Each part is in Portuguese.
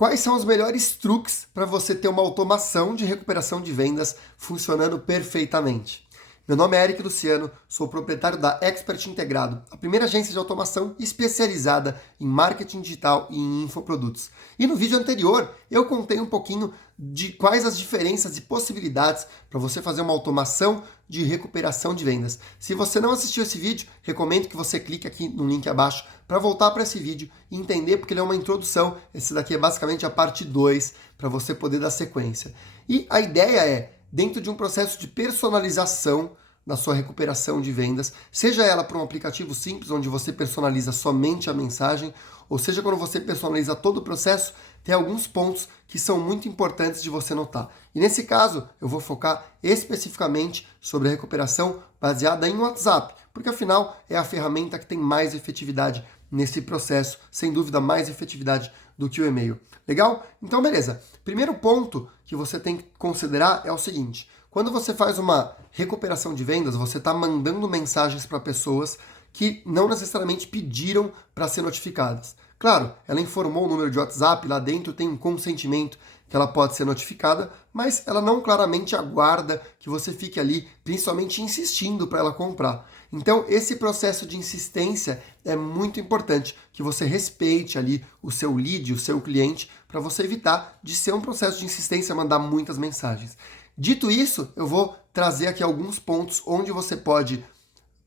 Quais são os melhores truques para você ter uma automação de recuperação de vendas funcionando perfeitamente? Meu nome é Eric Luciano, sou proprietário da Expert Integrado, a primeira agência de automação especializada em marketing digital e em infoprodutos. E no vídeo anterior eu contei um pouquinho de quais as diferenças e possibilidades para você fazer uma automação de recuperação de vendas. Se você não assistiu esse vídeo, recomendo que você clique aqui no link abaixo para voltar para esse vídeo e entender, porque ele é uma introdução. Esse daqui é basicamente a parte 2 para você poder dar sequência. E a ideia é, dentro de um processo de personalização na sua recuperação de vendas, seja ela para um aplicativo simples, onde você personaliza somente a mensagem, ou seja, quando você personaliza todo o processo, tem alguns pontos que são muito importantes de você notar. E nesse caso, eu vou focar especificamente sobre a recuperação baseada em WhatsApp, porque afinal é a ferramenta que tem mais efetividade nesse processo, sem dúvida mais efetividade do que o e-mail. Legal? Então, beleza. Primeiro ponto que você tem que considerar é o seguinte: quando você faz uma recuperação de vendas, você está mandando mensagens para pessoas que não necessariamente pediram para ser notificadas. Claro, ela informou o número de WhatsApp, lá dentro tem um consentimento que ela pode ser notificada, mas ela não claramente aguarda que você fique ali, principalmente insistindo para ela comprar. Então, esse processo de insistência é muito importante, que você respeite ali o seu lead, o seu cliente, para você evitar de ser um processo de insistência, mandar muitas mensagens. Dito isso, eu vou trazer aqui alguns pontos onde você pode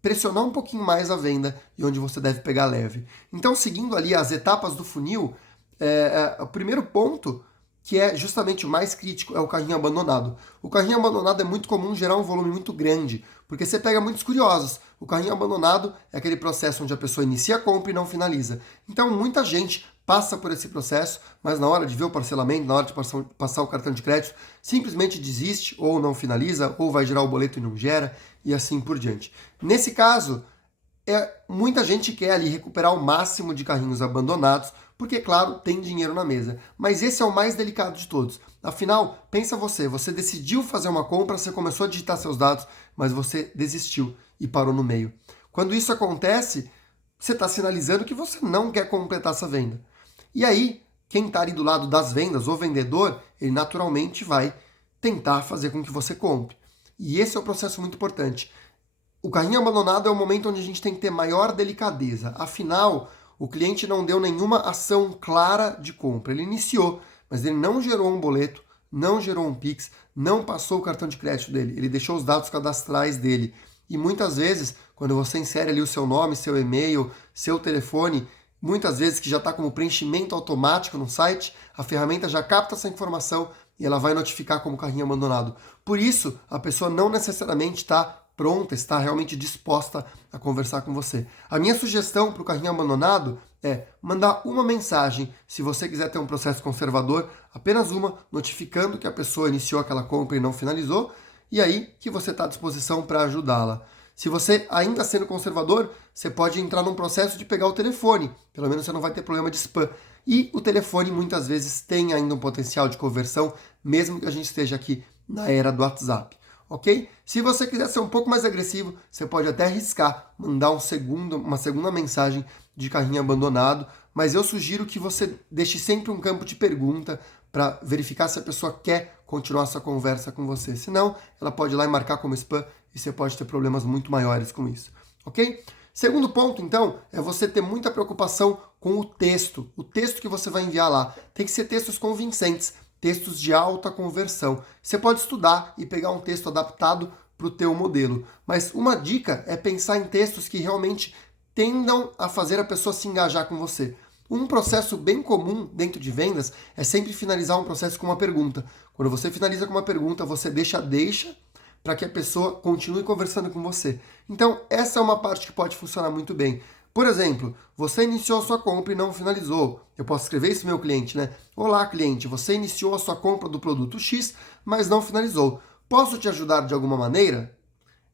pressionar um pouquinho mais a venda e onde você deve pegar leve. Então, seguindo ali as etapas do funil, o primeiro ponto, que é justamente o mais crítico, é o carrinho abandonado. O carrinho abandonado é muito comum gerar um volume muito grande, porque você pega muitos curiosos. O carrinho abandonado é aquele processo onde a pessoa inicia a compra e não finaliza. Então, muita gente passa por esse processo, mas na hora de ver o parcelamento, na hora de passar o cartão de crédito, simplesmente desiste, ou não finaliza, ou vai gerar o boleto e não gera, e assim por diante. Nesse caso, muita gente quer ali recuperar o máximo de carrinhos abandonados, porque, claro, tem dinheiro na mesa. Mas esse é o mais delicado de todos. Afinal, pensa você decidiu fazer uma compra, você começou a digitar seus dados, mas você desistiu e parou no meio. Quando isso acontece, você está sinalizando que você não quer completar essa venda. E aí, quem está ali do lado das vendas, o vendedor, ele naturalmente vai tentar fazer com que você compre. E esse é um processo muito importante. O carrinho abandonado é o momento onde a gente tem que ter maior delicadeza. Afinal, o cliente não deu nenhuma ação clara de compra. Ele iniciou, mas ele não gerou um boleto, não gerou um Pix, não passou o cartão de crédito dele. Ele deixou os dados cadastrais dele. E muitas vezes, quando você insere ali o seu nome, seu e-mail, seu telefone, muitas vezes que já está como preenchimento automático no site, a ferramenta já capta essa informação e ela vai notificar como carrinho abandonado. Por isso, a pessoa não necessariamente está pronta, está realmente disposta a conversar com você. A minha sugestão para o carrinho abandonado é mandar uma mensagem, se você quiser ter um processo conservador, apenas uma, notificando que a pessoa iniciou aquela compra e não finalizou, e aí que você está à disposição para ajudá-la. Se você ainda sendo conservador, você pode entrar num processo de pegar o telefone, pelo menos você não vai ter problema de spam. E o telefone muitas vezes tem ainda um potencial de conversão, mesmo que a gente esteja aqui na era do WhatsApp. Ok? Se você quiser ser um pouco mais agressivo, você pode até arriscar mandar uma segunda mensagem de carrinho abandonado, mas eu sugiro que você deixe sempre um campo de pergunta para verificar se a pessoa quer continuar essa conversa com você. Senão, ela pode ir lá e marcar como spam e você pode ter problemas muito maiores com isso. Ok? Segundo ponto, então, é você ter muita preocupação com o texto. O texto que você vai enviar lá tem que ser textos convincentes, textos de alta conversão. Você pode estudar e pegar um texto adaptado para o teu modelo, mas uma dica é pensar em textos que realmente tendam a fazer a pessoa se engajar com você. Um processo bem comum dentro de vendas é sempre finalizar um processo com uma pergunta. Quando você finaliza com uma pergunta, você deixa para que a pessoa continue conversando com você. Então, essa é uma parte que pode funcionar muito bem. Por exemplo, você iniciou a sua compra e não finalizou. Eu posso escrever isso pro meu cliente, né? Olá, cliente, você iniciou a sua compra do produto X, mas não finalizou. Posso te ajudar de alguma maneira?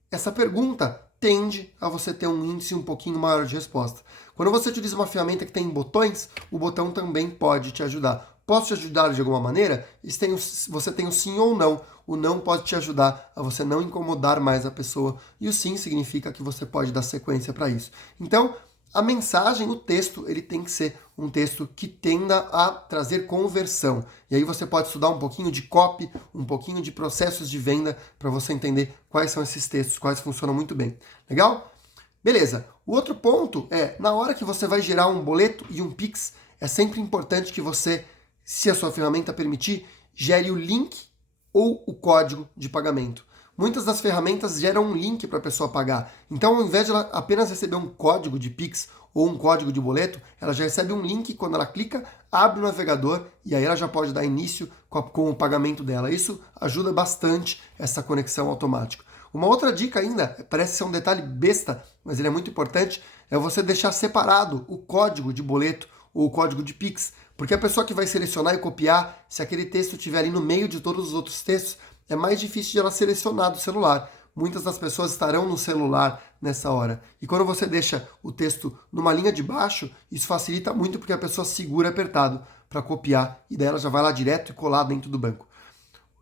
Essa pergunta tende a você ter um índice um pouquinho maior de resposta. Quando você utiliza uma ferramenta que tem botões, o botão também pode te ajudar. Posso te ajudar de alguma maneira? Você tem o sim ou não. O não pode te ajudar a você não incomodar mais a pessoa. E o sim significa que você pode dar sequência para isso. Então, A mensagem, o texto, ele tem que ser um texto que tenda a trazer conversão. E aí você pode estudar um pouquinho de copy, um pouquinho de processos de venda para você entender quais são esses textos, quais funcionam muito bem. Legal? Beleza. O outro ponto é, na hora que você vai gerar um boleto e um Pix, é sempre importante que você, se a sua ferramenta permitir, gere o link ou o código de pagamento. Muitas das ferramentas geram um link para a pessoa pagar. Então, ao invés de ela apenas receber um código de Pix ou um código de boleto, ela já recebe um link. Quando ela clica, abre o navegador e aí ela já pode dar início com o pagamento dela. Isso ajuda bastante essa conexão automática. Uma outra dica ainda, parece ser um detalhe besta, mas ele é muito importante, é você deixar separado o código de boleto ou o código de Pix. Porque a pessoa que vai selecionar e copiar, se aquele texto estiver ali no meio de todos os outros textos, é mais difícil de ela selecionar do celular. Muitas das pessoas estarão no celular nessa hora. E quando você deixa o texto numa linha de baixo, isso facilita muito porque a pessoa segura apertado para copiar e daí ela já vai lá direto e colar dentro do banco.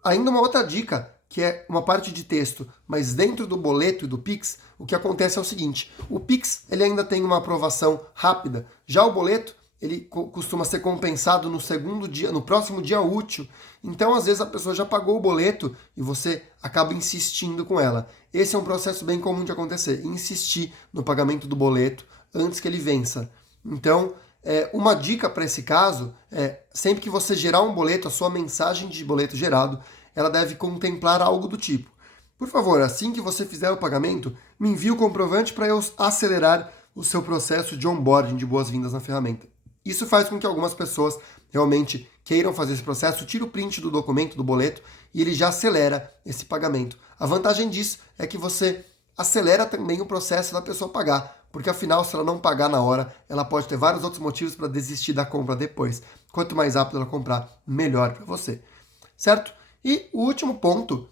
Ainda uma outra dica, que é uma parte de texto, mas dentro do boleto e do Pix, o que acontece é o seguinte, o Pix ele ainda tem uma aprovação rápida, já o boleto ele costuma ser compensado no segundo dia, no próximo dia útil. Então, às vezes, a pessoa já pagou o boleto e você acaba insistindo com ela. Esse é um processo bem comum de acontecer, insistir no pagamento do boleto antes que ele vença. Então, uma dica para esse caso é, sempre que você gerar um boleto, a sua mensagem de boleto gerado, ela deve contemplar algo do tipo: por favor, assim que você fizer o pagamento, me envie o comprovante para eu acelerar o seu processo de onboarding de boas-vindas na ferramenta. Isso faz com que algumas pessoas realmente queiram fazer esse processo, tira o print do documento, do boleto, e ele já acelera esse pagamento. A vantagem disso é que você acelera também o processo da pessoa pagar, porque afinal, se ela não pagar na hora, ela pode ter vários outros motivos para desistir da compra depois. Quanto mais rápido ela comprar, melhor para você. Certo? E o último ponto,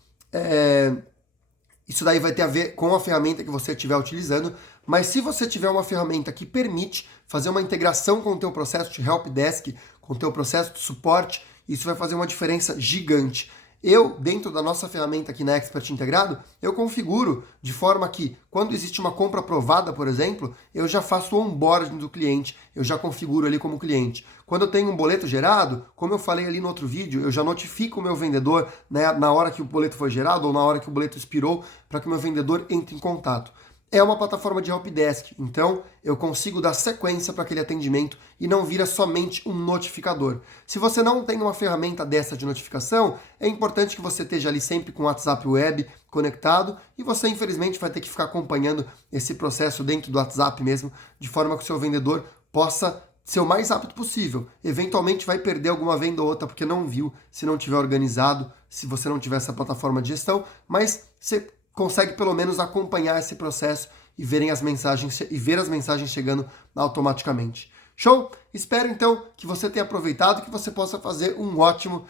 isso daí vai ter a ver com a ferramenta que você estiver utilizando, mas se você tiver uma ferramenta que permite fazer uma integração com o teu processo de helpdesk, com o teu processo de suporte, isso vai fazer uma diferença gigante. Eu, dentro da nossa ferramenta aqui na Expert Integrado, eu configuro de forma que, quando existe uma compra aprovada, por exemplo, eu já faço o onboarding do cliente, eu já configuro ali como cliente. Quando eu tenho um boleto gerado, como eu falei ali no outro vídeo, eu já notifico o meu vendedor, né, na hora que o boleto foi gerado ou na hora que o boleto expirou, para que o meu vendedor entre em contato. É uma plataforma de helpdesk, então eu consigo dar sequência para aquele atendimento e não vira somente um notificador. Se você não tem uma ferramenta dessa de notificação, é importante que você esteja ali sempre com o WhatsApp Web conectado e você infelizmente vai ter que ficar acompanhando esse processo dentro do WhatsApp mesmo, de forma que o seu vendedor possa ser o mais rápido possível. Eventualmente vai perder alguma venda ou outra porque não viu, se não tiver organizado, se você não tiver essa plataforma de gestão, mas você consegue pelo menos acompanhar esse processo e ver as mensagens chegando automaticamente. Show? Espero então que você tenha aproveitado e que você possa fazer um ótimo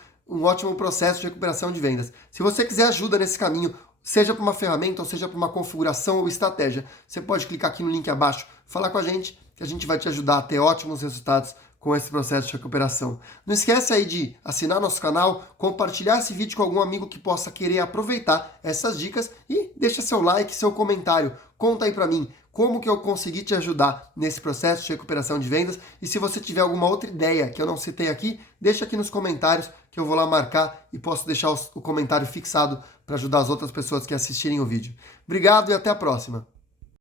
processo de recuperação de vendas. Se você quiser ajuda nesse caminho, seja para uma ferramenta ou seja para uma configuração ou estratégia, você pode clicar aqui no link abaixo, falar com a gente, que a gente vai te ajudar a ter ótimos resultados com esse processo de recuperação. Não esquece aí de assinar nosso canal, compartilhar esse vídeo com algum amigo que possa querer aproveitar essas dicas e deixa seu like, seu comentário. Conta aí pra mim como que eu consegui te ajudar nesse processo de recuperação de vendas e se você tiver alguma outra ideia que eu não citei aqui, deixa aqui nos comentários que eu vou lá marcar e posso deixar o comentário fixado para ajudar as outras pessoas que assistirem o vídeo. Obrigado e até a próxima!